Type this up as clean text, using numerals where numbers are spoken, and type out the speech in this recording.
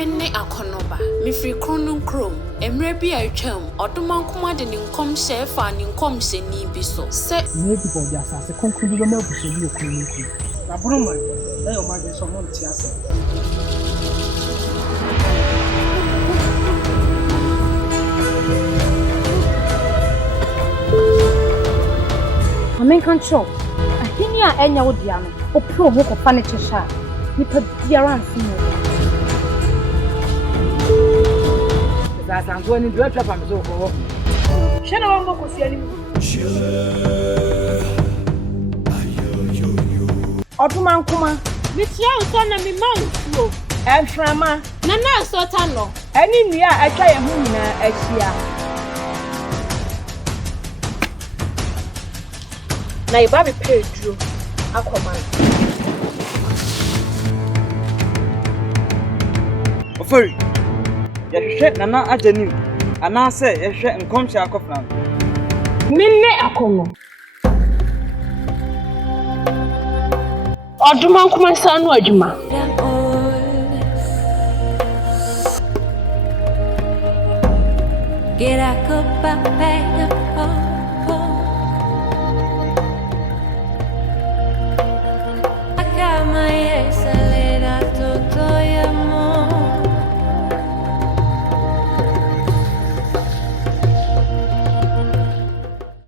Mene akonoba, me free kronun krom, emre bi a twam, odoman kuma de ne nkom chef a ne nkom seni bi so. Se ne bi bo dia sa se konkru bi ma bu so bi okronun krom. Na bro man, e o ma de so mo ti ase. Amen control. Ahini a enya wo dia no, o pro ho ko fa ne chesha. Nipa biara ansi mo. Sango ni do atwa pa me so ko. Hwe na wo ko si ani. Oduman kuma. Mi tia o so na mi ma nsuo. Enframa. Na na so ta no. Ani nua atwa ye hu nyina ahia. Na iba be pedro akoma. Ofori. Yehwe nana ajanim. Ana se yehwe nkomhye akofran. Minne akono. Oduma kuma sanu adwuma. Get a cup of